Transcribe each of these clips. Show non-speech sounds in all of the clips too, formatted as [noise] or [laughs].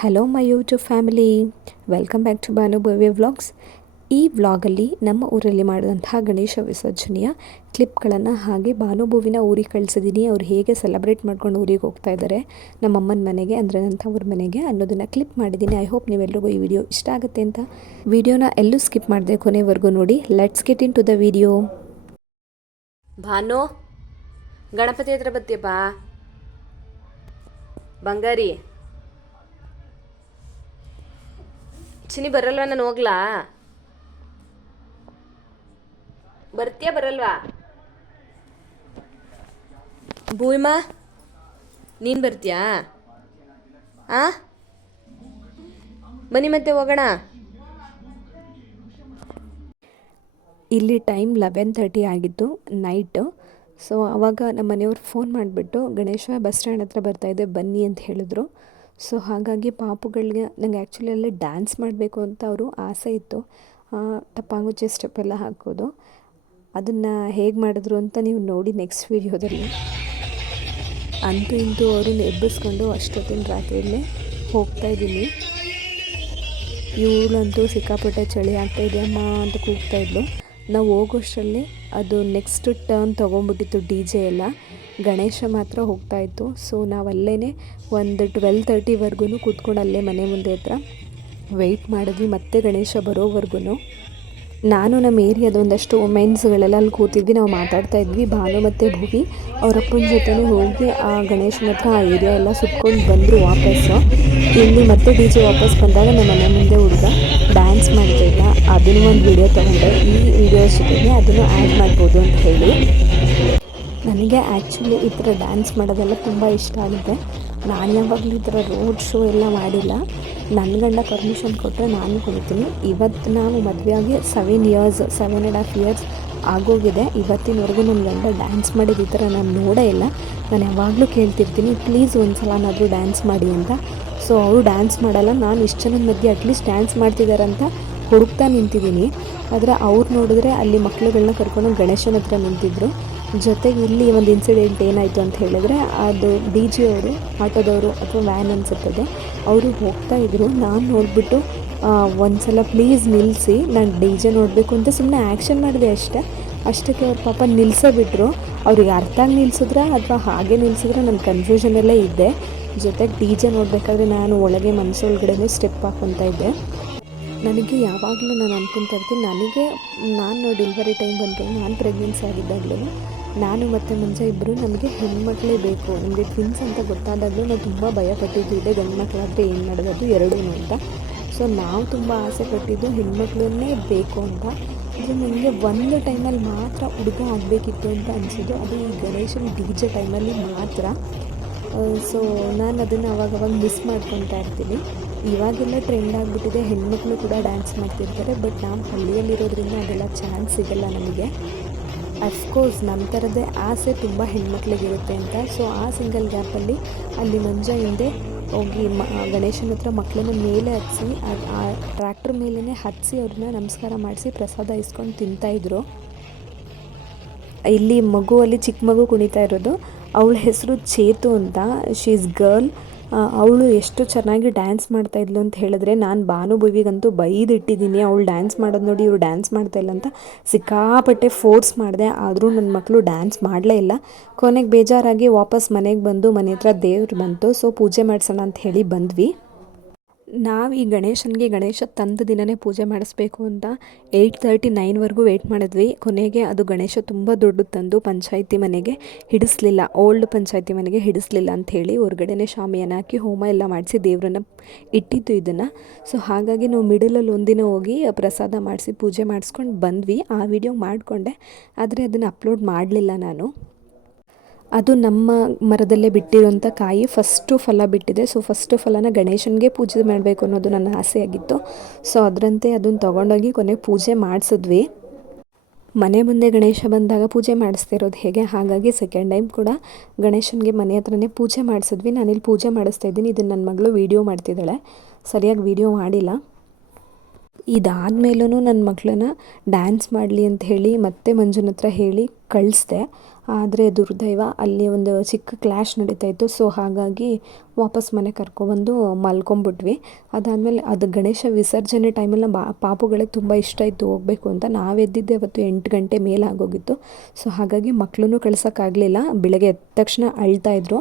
Hello my YouTube family welcome back to Banu Bhavya vlogs ಈ ವ್ಲಾಗಲ್ಲಿ ನಮ್ಮ ಊರಲ್ಲಿ ಮಾಡಿದಂತಹ ಗಣೇಶ ವಿಸರ್ಜನೆಯ ಕ್ಲಿಪ್ಗಳನ್ನು ಹಾಗೆ ಭಾನುಭುವಿನ ಊರಿಗೆ ಕಳಿಸಿದ್ದೀನಿ. ಅವ್ರು ಹೇಗೆ ಸೆಲೆಬ್ರೇಟ್ ಮಾಡ್ಕೊಂಡು ಊರಿಗೆ ಹೋಗ್ತಾ ಇದ್ದಾರೆ ನಮ್ಮಮ್ಮನ ಮನೆಗೆ ಅಂದರೆ ನನ್ನ ತವ್ರ ಮನೆಗೆ ಅನ್ನೋದನ್ನು ಕ್ಲಿಪ್ ಮಾಡಿದ್ದೀನಿ. ಐ ಹೋಪ್ ನೀವೆಲ್ರಿಗೂ ಈ ವಿಡಿಯೋ ಇಷ್ಟ ಆಗುತ್ತೆ ಅಂತ. ವಿಡಿಯೋನ ಎಲ್ಲೂ ಸ್ಕಿಪ್ ಮಾಡಿದೆ ಕೊನೆವರೆಗೂ ನೋಡಿ. Let's get into the video Bhanu, Ganapati ಹತ್ರ ಬಾ ಬಂಗಾರಿ. ಚಿನಿ ಬರಲ್ವಾ ನಾನು ಹೋಗ್ಲಾ? ಬರ್ತೀಯಾ ಬರಲ್ವಾ? ಭೂಮ ನೀನು ಬರ್ತೀಯಾ? ಆ? ಬನ್ನಿ ಮತ್ತೆ ಹೋಗೋಣ. ಇಲ್ಲಿ ಟೈಮ್ ಲೆವೆನ್ ತರ್ಟಿ ಆಗಿತ್ತು ನೈಟು ಸೊ ಆವಾಗ ನಮ್ಮ ಮನೆಯವ್ರು ಫೋನ್ ಮಾಡಿಬಿಟ್ಟು, ಗಣೇಶ, ಬಸ್ ಸ್ಟ್ಯಾಂಡ್ ಹತ್ರ ಬರ್ತಾಯಿದ್ದೆ ಬನ್ನಿ ಅಂತ ಹೇಳಿದ್ರು. ಸೊ ಹಾಗಾಗಿ ಪಾಪುಗಳಿಗೆ ನನಗೆ ಆ್ಯಕ್ಚುಲಿ ಅಲ್ಲಿ ಡ್ಯಾನ್ಸ್ ಮಾಡಬೇಕು ಅಂತ ಅವರು ಆಸೆ ಇತ್ತು. ಟಪಾಂಗುಚ್ಚಿ ಸ್ಟೆಪ್ ಎಲ್ಲ ಹಾಕೋದು. ಅದನ್ನು ಹೇಗೆ ಮಾಡಿದ್ರು ಅಂತ ನೀವು ನೋಡಿ ನೆಕ್ಸ್ಟ್ ವೀಡಿಯೋದಲ್ಲಿ ಅಂತೂ ಇಂತೂ ಅವ್ರನ್ನ ಎಬ್ಬಿಸ್ಕೊಂಡು ಅಷ್ಟೊತ್ತಿನ ರಾತ್ರಿಯಲ್ಲಿ ಹೋಗ್ತಾ ಇದ್ದೀನಿ. ಇವಳಂತೂ ಸಿಕ್ಕಾಪಟ್ಟೆ ಚಳಿ ಆಗ್ತಾ ಇದೆ, ಅಮ್ಮ ಅಂತ ಕೂಗ್ತಾ ಇದ್ಲು. ನಾವು ಹೋಗೋಷ್ಟರಲ್ಲಿ ಅದು ನೆಕ್ಸ್ಟ್ ಟರ್ನ್ ತೊಗೊಂಬಿಟ್ಟಿತ್ತು ಡಿ ಜೆ ಎಲ್ಲ. ಗಣೇಶ ಮಾತ್ರ ಹೋಗ್ತಾ ಇತ್ತು. ಸೊ ನಾವು ಅಲ್ಲೇ ಒಂದು ಟ್ವೆಲ್ ತರ್ಟಿವರೆಗೂ ಕೂತ್ಕೊಂಡು ಅಲ್ಲೇ ಮನೆ ಮುಂದೆ ಹತ್ರ ವೆಯ್ಟ್ ಮಾಡಿದ್ವಿ. ಮತ್ತೆ ಗಣೇಶ ಬರೋವರೆಗೂ ನಾನು ನಮ್ಮ ಏರಿಯಾದ ಒಂದಷ್ಟು ವುಮೆನ್ಸ್ಗಳೆಲ್ಲ ಅಲ್ಲಿ ಕೂತಿದ್ವಿ, ನಾವು ಮಾತಾಡ್ತಾ ಇದ್ವಿ. ಭಾನು ಮತ್ತು ಭುವಿ ಅವರಪ್ಪನ ಜೊತೆನೂ ಹೋಗಿ ಆ ಗಣೇಶನ ಹತ್ರ ಆ ಏರಿಯಾ ಎಲ್ಲ ಸುತ್ಕೊಂಡು ಬಂದರು ವಾಪಸ್ಸು ಇಲ್ಲಿ ಮತ್ತೆ ಡಿ ಜೆ ವಾಪಸ್ ಬಂದಾಗ ನಮ್ಮ ಮನೆ ಮುಂದೆ ಹುಡುಗ ಡ್ಯಾನ್ಸ್ ಮಾಡ್ತಾಯಿದ್ದ ಅದನ್ನು ಒಂದು ವಿಡಿಯೋ ತೊಗೊಂಡೆ. ಈ ವಿಡಿಯೋಸ್ ಜೊತೆಗೆ ಅದನ್ನು ಆ್ಯಡ್ ಮಾಡ್ಬೋದು ಅಂತ ಹೇಳಿ. ನನಗೆ ಆ್ಯಕ್ಚುಲಿ ಈ ಥರ ಡ್ಯಾನ್ಸ್ ಮಾಡೋದೆಲ್ಲ ತುಂಬ ಇಷ್ಟ ಆಗುತ್ತೆ. ನಾನು ಯಾವಾಗಲೂ ಈ ಥರ ರೋಡ್ ಶೋ ಎಲ್ಲ ಮಾಡಿಲ್ಲ. ನನ್ನ ಗಂಡ ಪರ್ಮಿಷನ್ ಕೊಟ್ಟರೆ ನಾನು ಕೊಡ್ತೀನಿ. ಇವತ್ತು ನಾವು ಮದುವೆಯಾಗಿ seven years seven and half years ಆಗೋಗಿದೆ. ಇವತ್ತಿನವರೆಗೂ ನನ್ನ ಗಂಡ ಡ್ಯಾನ್ಸ್ ಮಾಡಿದ ಈ ಥರ ನಾನು ನೋಡೇ ಇಲ್ಲ. ನಾನು ಯಾವಾಗಲೂ ಕೇಳ್ತಿರ್ತೀನಿ ಪ್ಲೀಸ್ ಒಂದು ಸಲನಾದರೂ ಡ್ಯಾನ್ಸ್ ಮಾಡಿ ಅಂತ. ಸೊ ಅವರು ಡ್ಯಾನ್ಸ್ ಮಾಡಲ್ಲ. ನಾನು ಇಷ್ಟು ಜನದ ಮಧ್ಯೆ ಅಟ್ಲೀಸ್ಟ್ ಡ್ಯಾನ್ಸ್ ಮಾಡ್ತಿದ್ದಾರಂತ ಹುಡುಕ್ತಾ ನಿಂತಿದ್ದೀನಿ. ಆದರೆ ಅವ್ರು ನೋಡಿದ್ರೆ ಅಲ್ಲಿ ಮಕ್ಕಳುಗಳನ್ನ ಕರ್ಕೊಂಡು ಗಣೇಶನ ಹತ್ರ ನಿಂತಿದ್ರು. ಜೊತೆಗೆ ಇಲ್ಲಿ ಒಂದು ಇನ್ಸಿಡೆಂಟ್ ಏನಾಯಿತು ಅಂತ ಹೇಳಿದ್ರೆ, ಅದು ಡಿ ಜಿ ಅವರು, ಆಟೋದವರು ಅಥವಾ ವ್ಯಾನ್ ಅನ್ಸುತ್ತದೆ, ಅವರು ಹೋಗ್ತಾ ಇದ್ರು. ನಾನು ನೋಡಿಬಿಟ್ಟು ಒಂದು ಸಲ ಪ್ಲೀಸ್ ನಿಲ್ಲಿಸಿ ನಾನು ಡಿ ಜೆ ನೋಡಬೇಕು ಅಂತ ಸುಮ್ಮನೆ ಆ್ಯಕ್ಷನ್ ಮಾಡಿದೆ ಅಷ್ಟೇ. ಅಷ್ಟಕ್ಕೆ ಅವ್ರ ಪಾಪ ನಿಲ್ಲಿಸೇ ಬಿಟ್ಟರು ಅವ್ರಿಗೆ ಅರ್ಥ ಆಗಿ ನಿಲ್ಸಿದ್ರ ಅಥವಾ ಹಾಗೆ ನಿಲ್ಸಿದ್ರೆ ನನ್ನ ಕನ್ಫ್ಯೂಷನಲ್ಲೇ ಇದ್ದೆ. ಜೊತೆಗೆ ಡಿ ಜೆ ನೋಡಬೇಕಾದ್ರೆ ನಾನು ಒಳಗೆ ಮನಸ್ಸೊಳಗಡೆ ಸ್ಟೆಪ್ ಹಾಕ್ಕೊತಾ ಇದ್ದೆ. ನನಗೆ ಯಾವಾಗಲೂ ನಾನು ಅನ್ಕೊತಾ ಇರ್ತೀನಿ. ನನಗೆ, ನಾನು ಡೆಲಿವರಿ ಟೈಮ್ ಬಂತು ನಾನು ಪ್ರೆಗ್ನೆನ್ಸಿ ಆಗಿದ್ದಾಗಲೂ ನಾನು ಮತ್ತು ಮುಂಚೆ ಇಬ್ಬರು ನಮಗೆ ಹೆಣ್ಮಕ್ಳೇ ಬೇಕು. ನಮಗೆ ಟ್ವಿನ್ಸ್ ಅಂತ ಗೊತ್ತಾದಾಗಲೂ ನಾವು ತುಂಬ ಭಯಪಟ್ಟಿದ್ದು ಇದೆ. ಗಂಡು ಮಕ್ಕಳಾದರೆ ಏನು ಮಾಡೋದು? ಎರಡೂ ಅಂತ. ಸೊ ನಾವು ತುಂಬ ಆಸೆ ಪಟ್ಟಿದ್ದು ಹೆಣ್ಮಕ್ಳನ್ನೇ ಬೇಕು ಅಂತ. ಆದರೆ ನನಗೆ ಒಂದು ಟೈಮಲ್ಲಿ ಮಾತ್ರ ಹುಡುಗ ಆಗಬೇಕಿತ್ತು ಅಂತ ಅನಿಸಿದ್ದು. ಅದು ಈ ಗಣೇಶನ ಡಿ ಜೆ ಟೈಮಲ್ಲಿ ಮಾತ್ರ. ಸೊ ನಾನು ಅದನ್ನು ಅವಾಗವಾಗ ಮಿಸ್ ಮಾಡ್ಕೊತಾ ಇರ್ತೀನಿ. ಇವಾಗೆಲ್ಲ ಟ್ರೆಂಡ್ ಆಗಿಬಿಟ್ಟಿದೆ. ಹೆಣ್ಮಕ್ಳು ಕೂಡ ಡ್ಯಾನ್ಸ್ ಮಾಡ್ತಿರ್ತಾರೆ. ಬಟ್ ನಾವು ಹಳ್ಳಿಯಲ್ಲಿರೋದ್ರಿಂದ ಅದೆಲ್ಲ ಚಾನ್ಸ್ ಸಿಗಲ್ಲ ನಮಗೆ. ಅಫ್ಕೋರ್ಸ್ ನಮ್ಮ ಥರದ್ದೇ ಆಸೆ ತುಂಬ ಹೆಣ್ಮಕ್ಳಿಗಿರುತ್ತೆ ಅಂತ. ಸೊ ಆ ಸಿಂಗಲ್ ಗ್ಯಾಪಲ್ಲಿ ಅಲ್ಲಿ ಮಂಜ ಹಿಂದೆ ಹೋಗಿ ಮ, ಗಣೇಶನ ಹತ್ರ ಮಕ್ಕಳನ್ನ ಮೇಲೆ ಹತ್ಸಿ, ಆ ಟ್ರ್ಯಾಕ್ಟ್ರ್ ಮೇಲೇ ಹತ್ತಿಸಿ ಅವ್ರನ್ನ ನಮಸ್ಕಾರ ಮಾಡಿಸಿ ಪ್ರಸಾದ ಇಸ್ಕೊಂಡು ತಿಂತಾಯಿದ್ರು ಇಲ್ಲಿ ಮಗುವಲ್ಲಿ ಚಿಕ್ಕ ಮಗು ಕುಣಿತಾ ಇರೋದು. ಅವಳ ಹೆಸರು ಚೇತು ಅಂತ. ಶಿ ಇಸ್ ಗರ್ಲ್ ಅವಳು ಎಷ್ಟು ಚೆನ್ನಾಗಿ ಡ್ಯಾನ್ಸ್ ಮಾಡ್ತಾಯಿದ್ಲು ಅಂತ ಹೇಳಿದ್ರೆ ನಾನು ಭಾನುಭವಿಗಂತೂ ಬೈದಿಟ್ಟಿದ್ದೀನಿ. ಅವಳು ಡ್ಯಾನ್ಸ್ ಮಾಡೋದು ನೋಡಿ ಇವಳು ಡ್ಯಾನ್ಸ್ ಮಾಡ್ತಾ ಇಲ್ಲ ಅಂತ ಸಿಕ್ಕಾಪಟ್ಟೆ ಫೋರ್ಸ್ ಮಾಡಿದೆ. ಆದರೂ ನನ್ನ ಮಕ್ಕಳು ಡ್ಯಾನ್ಸ್ ಮಾಡಲೇ ಇಲ್ಲ. ಕೊನೆಗೆ ಬೇಜಾರಾಗಿ ವಾಪಸ್ ಮನೆಗೆ ಬಂದು ಮನೆ ಹತ್ರ ದೇವ್ರು ಬಂತು. ಸೊ ಪೂಜೆ ಮಾಡಿಸೋಣ ಅಂತ ಹೇಳಿ ಬಂದ್ವಿ. ನಾವು ಈ ಗಣೇಶನಿಗೆ ಗಣೇಶ ತಂದ ದಿನವೇ ಪೂಜೆ ಮಾಡಿಸ್ಬೇಕು ಅಂತ ಏಯ್ಟ್ ತರ್ಟಿ ನೈನ್ವರೆಗೂ ವೆಯ್ಟ್ ಮಾಡಿದ್ವಿ. ಕೊನೆಗೆ ಅದು ಗಣೇಶ ತುಂಬ ದೊಡ್ಡದು ತಂದು ಪಂಚಾಯಿತಿ ಮನೆಗೆ ಹಿಡಿಸ್ಲಿಲ್ಲ. ಓಲ್ಡ್ ಪಂಚಾಯಿತಿ ಮನೆಗೆ ಹಿಡಿಸ್ಲಿಲ್ಲ ಅಂಥೇಳಿ ಹೊರ್ಗಡೆನೆ ಶಾಮಿಯನ್ನು ಹಾಕಿ ಹೋಮ ಎಲ್ಲ ಮಾಡಿಸಿ ದೇವ್ರನ್ನ ಇಟ್ಟಿದ್ದು ಇದನ್ನು. ಸೊ ಹಾಗಾಗಿ ನಾವು ಮಿಡಲಲ್ಲಿ ಒಂದಿನ ಹೋಗಿ ಪ್ರಸಾದ ಮಾಡಿಸಿ ಪೂಜೆ ಮಾಡಿಸ್ಕೊಂಡು ಬಂದ್ವಿ. ಆ ವಿಡಿಯೋ ಮಾಡಿಕೊಂಡೆ. ಆದರೆ ಅದನ್ನು ಅಪ್ಲೋಡ್ ಮಾಡಲಿಲ್ಲ ನಾನು. ಅದು ನಮ್ಮ ಮರದಲ್ಲೇ ಬಿಟ್ಟಿರೋಂಥ ಕಾಯಿ ಫಸ್ಟು ಫಲ ಬಿಟ್ಟಿದೆ. ಸೊ ಫಸ್ಟು ಫಲನ ಗಣೇಶನಿಗೆ ಪೂಜೆ ಮಾಡಬೇಕು ಅನ್ನೋದು ನನ್ನ ಆಸೆಯಾಗಿತ್ತು. ಸೊ ಅದರಂತೆ ಅದನ್ನು ತೊಗೊಂಡೋಗಿ ಕೊನೆಗೆ ಪೂಜೆ ಮಾಡಿಸಿದ್ವಿ. ಮನೆ ಮುಂದೆ ಗಣೇಶ ಬಂದಾಗ ಪೂಜೆ ಮಾಡಿಸ್ತಿರೋದು ಹೇಗೆ? ಹಾಗಾಗಿ ಸೆಕೆಂಡ್ ಟೈಮ್ ಕೂಡ ಗಣೇಶನಿಗೆ ಮನೆ ಹತ್ರನೇ ಪೂಜೆ ಮಾಡಿಸಿದ್ವಿ. ನಾನಿಲ್ಲಿ ಪೂಜೆ ಮಾಡಿಸ್ತಾ ಇದ್ದೀನಿ. ಇದನ್ನು ನನ್ನ ಮಗಳು ವೀಡಿಯೋ ಮಾಡ್ತಿದ್ದಾಳೆ. ಸರಿಯಾಗಿ ವೀಡಿಯೋ ಮಾಡಿಲ್ಲ. ಇದಾದಮೇಲೂ ನನ್ನ ಮಕ್ಕಳನ್ನ ಡ್ಯಾನ್ಸ್ ಮಾಡಲಿ ಅಂತ ಹೇಳಿ ಮತ್ತೆ ಮಂಜುನ ಹತ್ರ ಹೇಳಿ ಕಳಿಸ್ದೆ. ಆದರೆ ದುರ್ದೈವ, ಅಲ್ಲಿ ಒಂದು ಚಿಕ್ಕ ಕ್ಲ್ಯಾಶ್ ನಡೀತಾ ಇತ್ತು. ಸೊ ಹಾಗಾಗಿ ವಾಪಸ್ ಮನೆ ಕರ್ಕೊಬಂದು ಮಲ್ಕೊಂಬಿಟ್ವಿ. ಅದಾದಮೇಲೆ ಅದು ಗಣೇಶ ವಿಸರ್ಜನೆ ಟೈಮಲ್ಲಿ ಬಾ, ಪಾಪುಗಳಿಗೆ ತುಂಬ ಇಷ್ಟ ಇತ್ತು. ಹೋಗಬೇಕು ಅಂತ ನಾವು ಎದ್ದಿದ್ದೆ ಅವತ್ತು ಎಂಟು ಗಂಟೆ ಮೇಲೆ ಆಗೋಗಿತ್ತು. ಸೊ ಹಾಗಾಗಿ ಮಕ್ಕಳೂ ಕಳ್ಸೋಕ್ಕಾಗಲಿಲ್ಲ. ಬೆಳಗ್ಗೆ ಎದ್ದ ತಕ್ಷಣ ಅಳ್ತಾ ಇದ್ರು.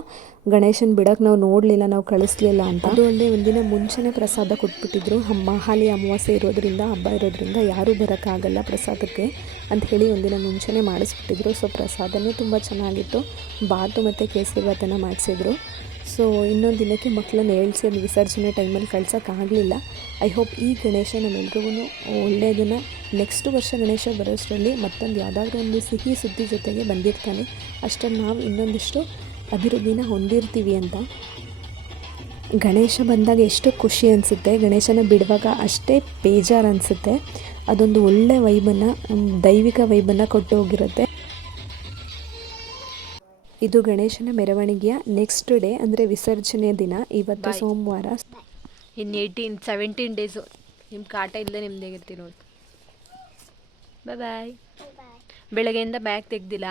ಗಣೇಶನ ಬಿಡೋಕೆ ನಾವು ನೋಡಲಿಲ್ಲ, ನಾವು ಕಳಿಸ್ಲಿಲ್ಲ ಅಂತ. ಅದು ಅಲ್ಲದೆ ಒಂದಿನ ಮುಂಚೆನೇ ಪ್ರಸಾದ ಕೊಟ್ಬಿಟ್ಟಿದ್ರು. ಮಹಾಲಿ ಅಮಾವಾಸ್ಯೆ ಇರೋದ್ರಿಂದ, ಹಬ್ಬ ಇರೋದ್ರಿಂದ ಯಾರೂ ಬರೋಕ್ಕಾಗಲ್ಲ ಪ್ರಸಾದಕ್ಕೆ ಅಂತ ಹೇಳಿ ಒಂದಿನ ಮುಂಚೆನೇ ಮಾಡಿಸ್ಬಿಟ್ಟಿದ್ರು. ಸೊ ಪ್ರಸಾದನೂ ತುಂಬ ಚೆನ್ನಾಗಿತ್ತು. ಬಾತು ಮತ್ತು ಕೇಸರಿ ಬಾತನ್ನು ಮಾಡಿಸಿದ್ರು. ಸೊ ಇನ್ನೊಂದು ದಿನಕ್ಕೆ ಮಕ್ಕಳನ್ನ ಹೇಳ್ಸಿ ಅದು ವಿಸರ್ಜನೆ ಟೈಮಲ್ಲಿ ಕಳ್ಸೋಕ್ಕಾಗಲಿಲ್ಲ ಐ ಹೋಪ್ ಈ ಗಣೇಶ ನಮ್ಮೆಲ್ರಿಗೂ ಒಳ್ಳೆಯದನ್ನು ನೆಕ್ಸ್ಟ್ ವರ್ಷ ಗಣೇಶ ಬರೋಷ್ಟರಲ್ಲಿ ಮತ್ತೊಂದು ಯಾವುದಾದ್ರೂ ಒಂದು ಸಿಹಿ ಸುದ್ದಿ ಜೊತೆಗೆ ಬಂದಿರ್ತಾನೆ. ಅಷ್ಟನ್ನು ನಾವು ಇನ್ನೊಂದಿಷ್ಟು ಅಭಿವೃದ್ಧಿನ ಹೊಂದಿರ್ತೀವಿ ಅಂತ. ಗಣೇಶ ಬಂದಾಗ ಎಷ್ಟು ಖುಷಿ ಅನಿಸುತ್ತೆ? ಗಣೇಶನ ಬಿಡುವಾಗ ಅಷ್ಟೇ ಬೇಜಾರು ಅನಿಸುತ್ತೆ. ಅದೊಂದು ಒಳ್ಳೆ ವೈಬನ್ನು ದೈವಿಕ ವೈಬನ್ನು ಕೊಟ್ಟು ಹೋಗಿರುತ್ತೆ. ಇದು ಗಣೇಶನ ಮೆರವಣಿಗೆಯ ನೆಕ್ಸ್ಟ್ ಡೇ ಅಂದರೆ ವಿಸರ್ಜನೆ ದಿನ. ಇವತ್ತು ಸೋಮವಾರ. ಇನ್ ಏಯ್ಟೀನ್ ಸೆವೆಂಟೀನ್ ಡೇಸು ನಿಮ್ಮ ಕಾಟ ಇಲ್ಲದೆ ಹೇಗಿರ್ತೀನಿ ನೋಡಿ. ಬಾಯ್ ಬಾಯ್ ಬೆಳಗ್ಗೆಯಿಂದ ಬ್ಯಾಗ್ ತೆಗ್ದಿಲ್ಲ.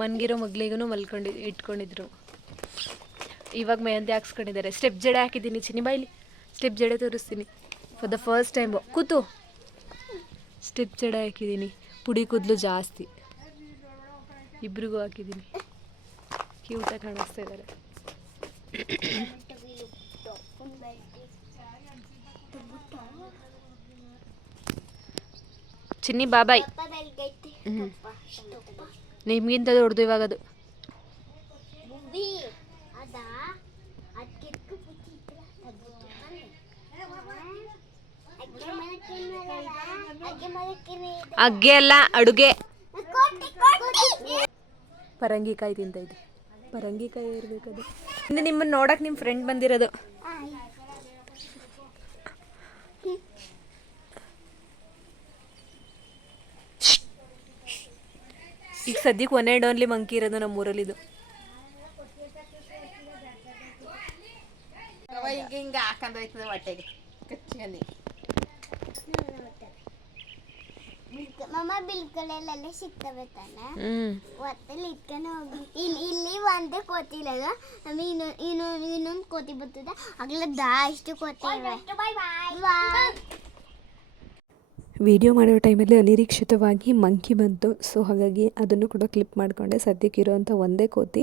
ಮನ್ಗಿರೋ ಮಗಳಿಗೂ ಮಲ್ಕೊಂಡು ಇಟ್ಕೊಂಡಿದ್ರು. ಇವಾಗ ಮೆಹಂದಿ ಹಾಕ್ಸ್ಕೊಂಡಿದ್ದಾರೆ. ಸ್ಟೆಪ್ ಜಡೆ ಹಾಕಿದ್ದೀನಿ ಚಿನ್ನಿ ಬಾಯ್ಲಿ ಸ್ಟೆಪ್ ಜಡೆ ತೋರಿಸ್ತೀನಿ. ಫಾರ್ ದ ಫಸ್ಟ್ ಟೈಮು ಕೂತು. ಸ್ಟೆಪ್ ಜಡೆ ಹಾಕಿದ್ದೀನಿ. ಪುಡಿ ಕೂದಲು ಜಾಸ್ತಿ. ಇಬ್ರಿಗೂ ಹಾಕಿದ್ದೀನಿ. ಕ್ಯೂಟಾಗಿ ಕಾಣಿಸ್ತಾ ಇದ್ದಾರೆ ಚಿನ್ನಿ ಬಾಬಾಯ್ ಹ್ಞೂ ನಿಮ್ಗಿಂತ ದೊಡ್ಡದು ಇವಾಗ ಅದು. ಅಗ್ಗೆ ಅಲ್ಲ ಅಡುಗೆ. ಪರಂಗಿಕಾಯಿ ತಿಂತೈತೆ ಪರಂಗಿಕಾಯಿ ಇರ್ಬೇಕದು ಇನ್ನು ನಿಮ್ಮನ್ನ ನೋಡಕ್ ನಿಮ್ಮ ಫ್ರೆಂಡ್ ಬಂದಿರೋದು. ಈಗ ಸದ್ಯಕ್ಕೆ ಒನ್ ಆ್ಯಂಡ್ ಓನ್ಲಿ ಮಂಕಿ ಇರೋದು ನಮ್ಮ ಊರಲ್ಲಿದು ಹಿಂಗೆ ಹಾಕೊಂಡು ಹೋಯ್ತದೆ ಹೊಟ್ಟೆಗೆ. ಕಚ್ಚಿ ಮಮ್ಮ ಬಿಲ್ಗಳೆಲ್ಲ ಸಿಗ್ತವೆ ತಾನೆ. ಒತ್ತಲ್ಲಿ ಇಟ್ಕೊಂಡು ಹೋಗಿ ಇಲ್ಲಿ ಇಲ್ಲಿ ಒಂದೇ ಕೋತಿ ಇಲ್ಲ ಆಮೇಲೆ ಇನ್ನು ಇನ್ನು ಇನ್ನೊಂದು ಕೋತಿ ಬರ್ತದೆ. ಆಗ್ಲ ದಾ ಇಷ್ಟು ಕೋತಿ ವಿಡಿಯೋ ಮಾಡೋ ಟೈಮಲ್ಲಿ ಅನಿರೀಕ್ಷಿತವಾಗಿ ಮಂಕಿ ಬಂತು. ಸೊ ಹಾಗಾಗಿ ಅದನ್ನು ಕೂಡ ಕ್ಲಿಪ್ ಮಾಡಿಕೊಂಡೆ. ಸದ್ಯಕ್ಕೆ ಇರೋವಂಥ ಒಂದೇ ಕೋತಿ.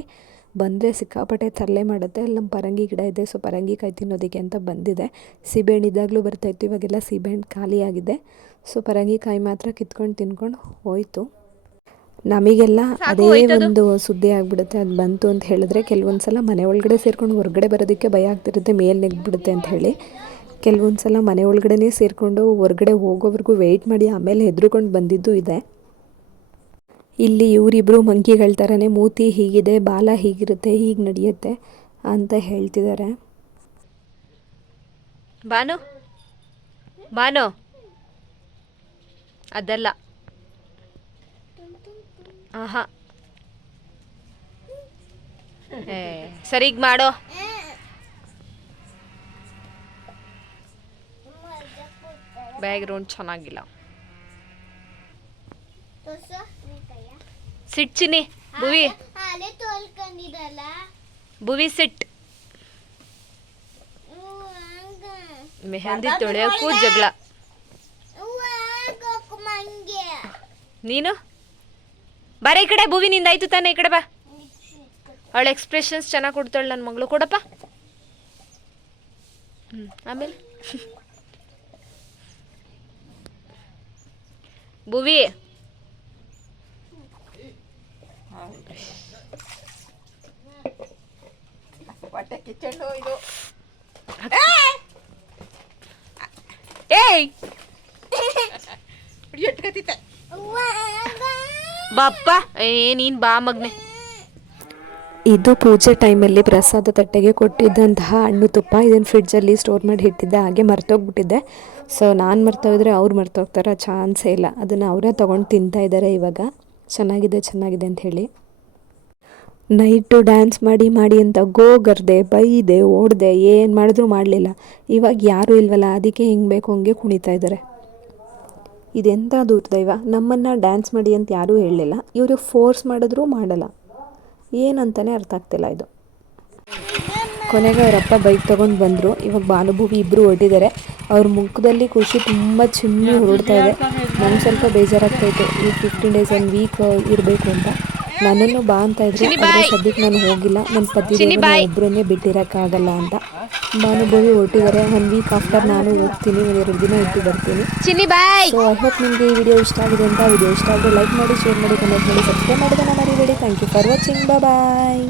ಬಂದರೆ ಸಿಕ್ಕಾಪಟ್ಟೆ ತರಲೆ ಮಾಡುತ್ತೆ. ಅಲ್ಲಿ ನಮ್ಮ ಪರಂಗಿ ಗಿಡ ಇದೆ. ಸೊ ಪರಂಗಿಕಾಯಿ ತಿನ್ನೋದಕ್ಕೆ ಅಂತ ಬಂದಿದೆ. ಸೀಬೆಹಣ್ಣು ಇದ್ದಾಗಲೂ ಬರ್ತಾಯಿತ್ತು ಇವಾಗೆಲ್ಲ ಸೀಬೆಹಣ್ಣು ಖಾಲಿಯಾಗಿದೆ. ಸೊ ಪರಂಗಿಕಾಯಿ ಮಾತ್ರ ಕಿತ್ಕೊಂಡು ತಿನ್ಕೊಂಡು ಹೋಯಿತು. ನಮಗೆಲ್ಲ ಅದೇ ಒಂದು ಸುದ್ದಿ ಆಗಿಬಿಡುತ್ತೆ ಅದು ಬಂತು ಅಂತ ಹೇಳಿದ್ರೆ ಕೆಲವೊಂದು ಸಲ ಮನೆ ಒಳಗಡೆ ಸೇರ್ಕೊಂಡು ಹೊರಗಡೆ ಬರೋದಕ್ಕೆ ಭಯ ಆಗ್ತಿರುತ್ತೆ ಮೇಲೆ ನೆಗ್ಬಿಡುತ್ತೆ ಅಂತ ಹೇಳಿ. ಕೆಲವೊಂದು ಸಲ ಮನೆ ಒಳಗಡೆನೇ ಸೇರಿಕೊಂಡು ಹೊರಗಡೆ ಹೋಗೋವರೆಗೂ ವೆಯ್ಟ್ ಮಾಡಿ ಆಮೇಲೆ ಹೆದ್ರುಕೊಂಡು ಬಂದಿದ್ದು ಇದೆ. ಇಲ್ಲಿ ಇವರಿಬ್ಬರು ಮಂಕಿಗಳ ಥರನೇ ಮೂತಿ ಹೀಗಿದೆ ಬಾಲ ಹೀಗಿರುತ್ತೆ ಹೀಗೆ ನಡೆಯುತ್ತೆ ಅಂತ ಹೇಳ್ತಿದ್ದಾರೆ. ಬಾನು ಬಾನು ಅದಲ್ಲ. ಆಹಾ. ಏ ಸರಿಗ್ ಮಾಡೋ. ಬ್ಯಾಕ್ ಗ್ರೌಂಡ್ ಚೆನ್ನಾಗಿಲ್ಲ. ತೋರ್ಸು ನಿನ್ ಕೈಯ. ಸಿಟ್ ಚಿನ್ನಿ. ಭುವಿ. ಅಲ್ಲೇ ತೋಲ್ಕೊಂಡಿರಲ್ಲ ಭುವಿ ಸಿಟ್ ಮೆಹಂದಿ ತೊಳೆಯೋಕ್ಕೂ ಜಗಳ ಮಂಗೆ ನೀನು? ಬರೇ ಈ ಕಡೆ ಭುವಿ ನಿಂದಾಯ್ತು ತಾನೆ ಈ ಕಡೆ ಬಾ. ಅವಳ ಎಕ್ಸ್ಪ್ರೆಷನ್ಸ್ ಚೆನ್ನಾಗಿ ಕೊಡ್ತಾಳೆ ನನ್ನ ಮಗಳು. ಕೊಡಪ್ಪ. ಹ್ಞೂ ಆಮೇಲೆ? ಭುವಿ. ಏಯ್! [laughs] ಎಟ್ಕತ್ತಿತ್ತೆ ಬಾಪ್ಪ. ಏ, ನೀನ್ ಬಾ ಮಗ್ನೆ. ಇದು ಪೂಜೆ ಟೈಮಲ್ಲಿ ಪ್ರಸಾದ ತಟ್ಟೆಗೆ ಕೊಟ್ಟಿದ್ದಂತಹ ಹಣ್ಣು ತುಪ್ಪ. ಇದನ್ನು ಫ್ರಿಡ್ಜಲ್ಲಿ ಸ್ಟೋರ್ ಮಾಡಿ ಇಟ್ಟಿದ್ದೆ, ಹಾಗೆ ಮರ್ತೋಗ್ಬಿಟ್ಟಿದ್ದೆ ಸೊ ನಾನು ಮರ್ತೋಗಿದ್ರೆ ಅವ್ರು ಮರ್ತೋಗ್ತಾರೆ, ಚಾನ್ಸೇ ಇಲ್ಲ. ಅದನ್ನು ಅವರೇ ತೊಗೊಂಡು ತಿಂತಾ ಇದ್ದಾರೆ ಇವಾಗ. ಚೆನ್ನಾಗಿದೆ ಚೆನ್ನಾಗಿದೆ ಅಂತ ಹೇಳಿ. ನೈಟು ಡ್ಯಾನ್ಸ್ ಮಾಡಿ ಮಾಡಿ ಅಂತ ಗೋಗರ್ದೆ, ಬೈದೆ, ಓಡಿದೆ, ಏನು ಮಾಡಿದ್ರು ಮಾಡಲಿಲ್ಲ. ಇವಾಗ ಯಾರೂ ಇಲ್ವಲ್ಲ, ಅದಕ್ಕೆ ಹೆಂಗೆ ಬೇಕು ಹಂಗೆ ಕುಣಿತಾ ಇದ್ದಾರೆ ಇದೆಂಥ ದುರ್ದೈವ? ನಮ್ಮನ್ನು ಡ್ಯಾನ್ಸ್ ಮಾಡಿ ಅಂತ ಯಾರೂ ಹೇಳಲಿಲ್ಲ. ಇವರು ಫೋರ್ಸ್ ಮಾಡಿದ್ರೂ ಮಾಡಲ್ಲ. ಏನಂತಾನೆ ಅರ್ಥ ಆಗ್ತಿಲ್ಲ ಇದು. ಕೊನೆಗೆ ಅವರಪ್ಪ ಬೈಕ್ ತೊಗೊಂಡು ಬಂದರು. ಇವಾಗ ಭಾನುಭೂಮಿ ಇಬ್ಬರು ಹೊರಟಿದ್ದಾರೆ. ಅವ್ರ ಮುಖದಲ್ಲಿ ಖುಷಿ ತುಂಬ ಚಿಮ್ಮಿ ಹೊರಡ್ತಾ ಇದೆ. ನಂಗೆ ಸ್ವಲ್ಪ ಬೇಜಾರಾಗ್ತಾಯಿತ್ತು ಈ ಫಿಫ್ಟೀನ್ ಡೇಸ್ ಒಂದು ವೀಕ್ ಇರಬೇಕು ಅಂತ. ನನ್ನನ್ನು ಬಾ ಅಂತ ಇದ್ರು ಆದರೆ ಸದ್ಯಕ್ಕೆ ನಾನು ಹೋಗಿಲ್ಲ. ನನ್ನ ಪತಿ ಒಬ್ಬರನ್ನೇ ಬಿಟ್ಟಿರೋಕ್ಕಾಗಲ್ಲ ಅಂತ. ಭಾನುಭವಿ ಹೊರಟಿದ್ದಾರೆ. ಒನ್ ವೀಕ್ ಆಫ್ಟರ್ ನಾನು ಹೋಗ್ತೀನಿ. ಒಂದು ಎರಡು ದಿನ ಇಟ್ಟು ಬರ್ತೀನಿ. ಸೊ ಐ ಹೋಪ್ ನಿಮಗೆ ಈ ವಿಡಿಯೋ ಇಷ್ಟ ಆಗಿದೆ ಅಂತ. ವಿಡಿಯೋ ಇಷ್ಟ ಆದರೆ ಲೈಕ್ ಮಾಡಿ ಶೇರ್ ಮಾಡಿ ಕಮೆಂಟ್ ಮಾಡಿ ಸಬ್ಸ್ಕ್ರೈಬ್ ಮಾಡೋದನ್ನ ಮರಿಬೇಡಿ thank you for watching bye